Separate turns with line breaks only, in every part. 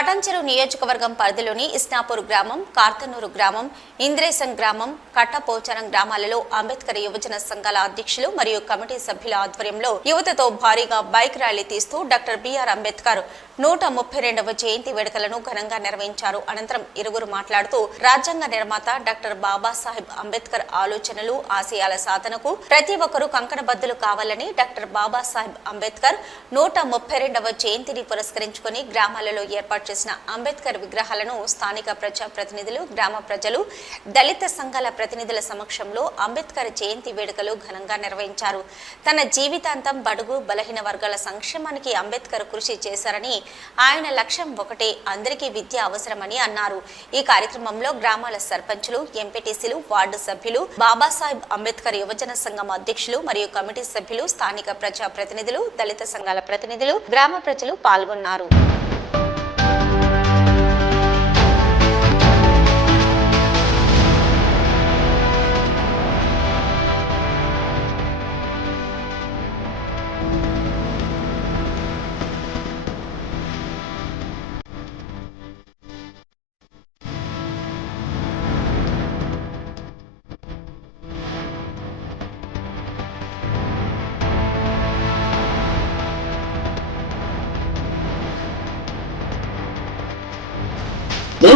పటంచెరు నియోజకవర్గం పరిధిలోని ఇస్నాపూర్ గ్రామం కార్తనూరు గ్రామం ఇంద్రేసం గ్రామం కట్టపోచారం గ్రామాలలో అంబేద్కర్ యువజన సంఘాల అధ్యక్షులు మరియు కమిటీ సభ్యుల ఆధ్వర్యంలో యువతతో భారీగా బైక్ ర్యాలీ తీస్తూ డాక్టర్ బిఆర్ అంబేద్కర్ నూట ముప్పై రెండవ జయంతి వేడుకలను ఘనంగా నిర్వహించారు. అనంతరం ఇరువురు మాట్లాడుతూ రాజ్యాంగ నిర్మాత డాక్టర్ బాబాసాహెబ్ అంబేద్కర్ ఆలోచనలు ఆశయాల సాధనకు ప్రతి ఒక్కరూ కంకణబద్దులు కావాలని డాక్టర్ బాబాసాహెబ్ అంబేద్కర్ నూట ముప్పై రెండవ జయంతిని పురస్కరించుకొని గ్రామాలలో ఏర్పాటు చేసిన అంబేద్కర్ విగ్రహాలను స్థానిక ప్రజా ప్రతినిధులు గ్రామ ప్రజలు దళిత సంఘాల ప్రతినిధుల సమక్షంలో అంబేద్కర్ జయంతి వేడుకలు ఘనంగా నిర్వహించారు. తన జీవితాంతం బడుగు బలహీన వర్గాల సంక్షేమానికి అంబేద్కర్ కృషి చేశారని ఆయన లక్ష్యం ఒకటే అందరికీ విద్య అవసరమని అన్నారు. ఈ కార్యక్రమంలో గ్రామాల సర్పంచులు ఎంపీటీసీలు వార్డు సభ్యులు బాబాసాహెబ్ అంబేద్కర్ యువజన సంఘం అధ్యక్షులు మరియు కమిటీ సభ్యులు స్థానిక ప్రజా ప్రతినిధులు దళిత సంఘాల ప్రతినిధులు గ్రామ ప్రజలు పాల్గొన్నారు.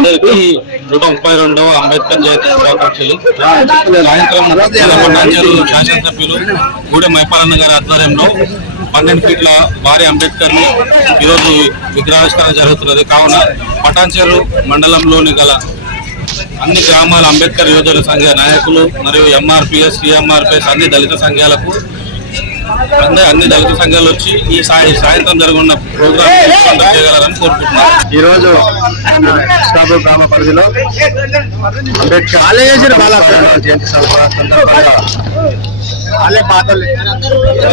అందరికీ నూట ముప్పై రెండవ అంబేద్కర్ జయంతి శుభాకాంక్షలు. సాయంత్రం నాంచారు శాసనసభ్యులు గూడెం మైపాలన్న గారి ఆధ్వర్యంలో పన్నెండు ఫీట్ల భారీ అంబేద్కర్ని ఈరోజు విగ్రహావిష్కరణ జరుగుతున్నది. కావున పటాన్చేరు మండలంలోని గల అన్ని గ్రామాల అంబేద్కర్ యోధుల సంఘ నాయకులు మరియు ఎంఆర్పిఎస్ సిఎంఆర్పిఎస్ అన్ని దళిత సంఘాలకు అందరూ అన్ని దళిత సంఘాలు వచ్చి ఈ సాయ సాయంత్రం జరుగుతున్న ప్రోగ్రామ్ చేయగలరని కోరుకుంటున్నాను
ఈ రోజు ఇస్లాపూర్ గ్రామ పరిధిలో అంబేద్కర్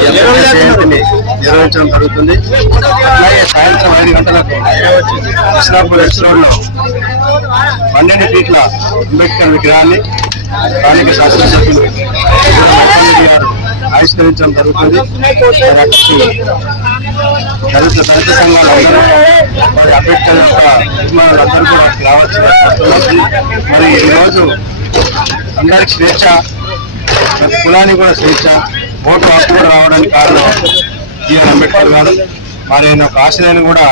జయంతి జయంతిని నిర్వహించడం జరుగుతుంది. అలాగే సాయంత్రం ఐదు గంటలకు ఇస్లాపూర్ ఎక్స్ రోడ్లో పన్నెండు ఫీట్ల అంబేద్కర్ విగ్రహాన్ని స్థానిక శాసనసభ్యులు ఆవిష్కరించడం జరుగుతుంది. దళిత దళిత సంఘాలు అందరూ అంబేద్కర్ యొక్క యజమానులందరూ కూడా రావచ్చు మరి ఈరోజు అందరికి స్వేచ్ఛ ప్రతి కులానికి కూడా స్వేచ్ఛ ఓటు హక్కు కూడా రావడానికి కారణం బిఆర్ అంబేద్కర్ గారు. మరి ఆయన ఒక ఆశయాన్ని కూడా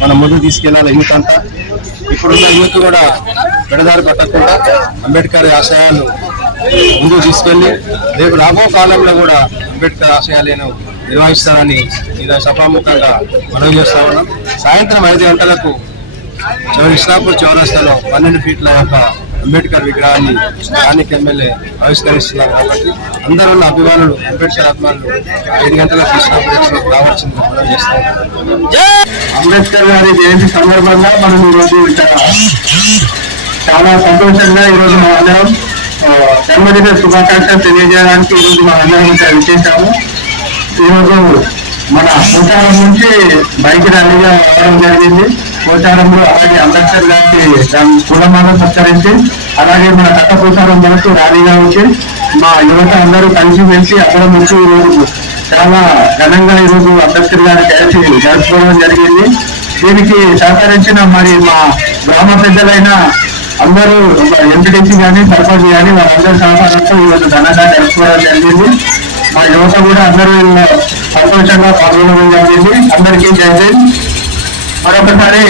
మనం ముందుకు తీసుకెళ్ళాలి యూత్ అంతా. ఇప్పుడున్న యూత్ కూడా పెడదారి పట్టకుండా అంబేద్కర్ ఆశయాలు ముందుకు తీసుకెళ్ళి రేపు రాబో కాలంలో కూడా అంబేద్కర్ ఆశయాలను నిర్వహిస్తారని ఇలా సభాముఖంగా మనవి చేస్తా ఉన్నాం. సాయంత్రం ఐదు గంటలకు ఇస్లాపూర్ చౌరస్తాలో పన్నెండు ఫీట్ల యొక్క అంబేద్కర్ విగ్రహాన్ని స్థానిక ఎమ్మెల్యే ఆవిష్కరిస్తున్నారు కాబట్టి అందరూ ఉన్న అభిమానులు అంబేద్కర్ అభిమానులు ఐదు గంటలకు ఇస్లాపూర్ రావాల్సింది మనం చేస్తాం అంబేద్కర్ గారి జయంతి సందర్భంగా మనం ఈరోజు చాలా సంతోషంగా ఈరోజు మా అందరం జన్మదిన శుభాకాంక్షలు తెలియజేయడానికి ఈరోజు మా అందరం ఇక్కడ విచ్చేసాము ఈరోజు మన పోచారం నుంచి బైక్ ర్యాలీగా రావడం జరిగింది. పోచారంలో అలాగే అంబేద్కర్ గారికి దాని కులమానం సత్కరించి అలాగే మన కట్ట పోచారం వరకు ర్యాలీగా వచ్చి మా యువత అందరూ కలిసి మెలిసి అక్కడ నుంచి ఈరోజు చాలా ఘనంగా ఈరోజు అంబేద్కర్ గారి కలిసి జరుపుకోవడం జరిగింది. దీనికి సహకరించిన మరి మా గ్రామ పెద్దలైన అందరూ ఎంపీటీసీ కానీ సర్పంచ్ కానీ వారందరి సహకారంతో ఈరోజు ఘనంగా తెలుసుకోవడం జరిగింది. మా యువత కూడా అందరూ సంతోషంగా పాల్గొనడం జరిగింది. అందరికీ జయంతి మరొకసారి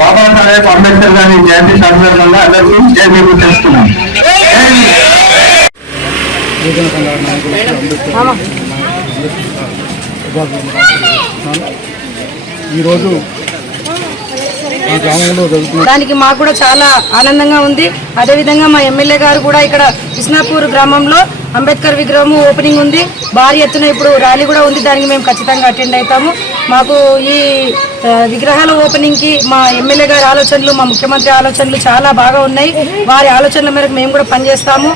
బాబా సాహెబ్ అంబేద్కర్ గారి జయంతి సందర్భంగా అందరికీ జయంతి మీకు తెలుస్తున్నాం
ఈరోజు
దానికి మాకు కూడా చాలా ఆనందంగా ఉంది. అదేవిధంగా మా ఎమ్మెల్యే గారు కూడా ఇక్కడ కృష్ణాపూర్ గ్రామంలో అంబేద్కర్ విగ్రహం ఓపెనింగ్ ఉంది. భారీ ఎత్తున ఇప్పుడు ర్యాలీ కూడా ఉంది. దానికి మేము ఖచ్చితంగా అటెండ్ అవుతాము. మాకు ఈ విగ్రహాల ఓపెనింగ్కి మా ఎమ్మెల్యే గారి ఆలోచనలు మా ముఖ్యమంత్రి ఆలోచనలు చాలా బాగా ఉన్నాయి. వారి ఆలోచనల మేరకు మేము కూడా పనిచేస్తాము.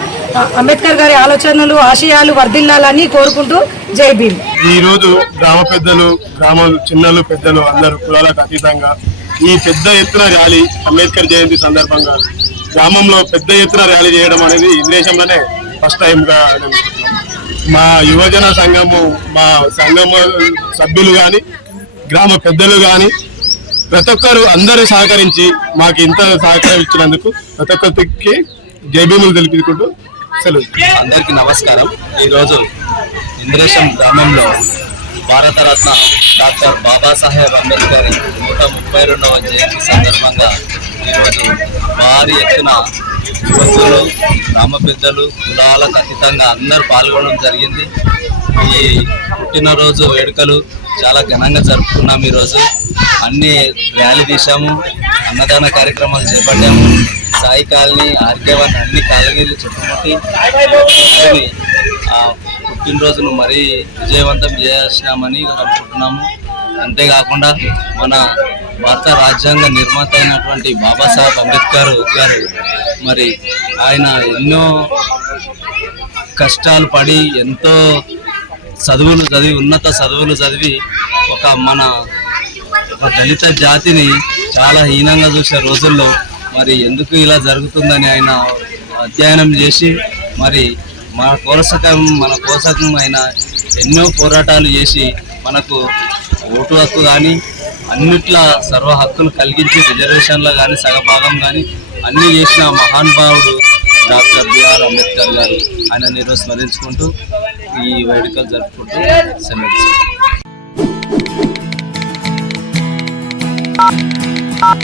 అంబేద్కర్ గారి ఆలోచనలు ఆశయాలు వర్ధిల్లాలని కోరుకుంటూ జై భీమ్.
ఈ రోజు గ్రామ పెద్దలు గ్రామ చిన్నలు పెద్దలు అందరూ కులాలకు అతీతంగా ఈ పెద్ద ఎత్తున ర్యాలీ అంబేద్కర్ జయంతి సందర్భంగా గ్రామంలో పెద్ద ఎత్తున ర్యాలీ చేయడం అనేది ఈ దేశంలోనే ఫస్ట్ టైంగా మా యువజన సంఘము మా సంఘము సభ్యులు కానీ గ్రామ పెద్దలు కానీ
ప్రతి ఒక్కరు అందరూ సహకరించి మాకు ఇంత సహకారం ఇచ్చినందుకు ప్రతి ఒక్కరికి జైబీములు తెలుపుకుంటూ సెలవు.
అందరికీ నమస్కారం. ఈరోజు ఇంద్రేశం గ్రామంలో భారతరత్న డాక్టర్ బాబాసాహెబ్ అంబేద్కర్ నూట ముప్పై రెండవ జయంతి సందర్భంగా ఈరోజు భారీ ఎత్తున యువకులు గ్రామ పెద్దలు కులాలకు అతీతంగా అందరూ పాల్గొనడం జరిగింది. ఈ పుట్టినరోజు వేడుకలు చాలా ఘనంగా జరుపుకున్నాం ఈరోజు. అన్ని ర్యాలీ తీసాము అన్నదాన కార్యక్రమాలు చేపట్టాము. సాయి కాలనీ ఆర్కేవన్ అన్ని కాలనీలు చుట్టుముట్టి పుట్టినరోజును మరీ విజయవంతం చేసినామని అనుకుంటున్నాము అంతేకాకుండా మన భారత రాజ్యాంగ నిర్మాత అయినటువంటి బాబాసాహెబ్ అంబేద్కర్ గారు మరి ఆయన ఎన్నో కష్టాలు పడి ఎంతో చదువులు చదివి ఉన్నత చదువులు చదివి ఒక మన ఒక దళిత జాతిని చాలా హీనంగా చూసే రోజుల్లో మరి ఎందుకు ఇలా జరుగుతుందని ఆయన అధ్యయనం చేసి మరి మన కోసకం మన కోసకం ఆయన ఎన్నో పోరాటాలు చేసి మనకు ఓటు హక్కు కానీ అన్నిట్లా సర్వ హక్కులు కలిగించి రిజర్వేషన్లో కానీ సగభాగం కానీ అన్నీ చేసిన మహానుభావుడు డాక్టర్ బిఆర్ అంబేద్కర్ గారు. ఆయన ఈరోజు స్మరించుకుంటూ ఈ వేడుకలు జరుపుకుంటూ సెలవు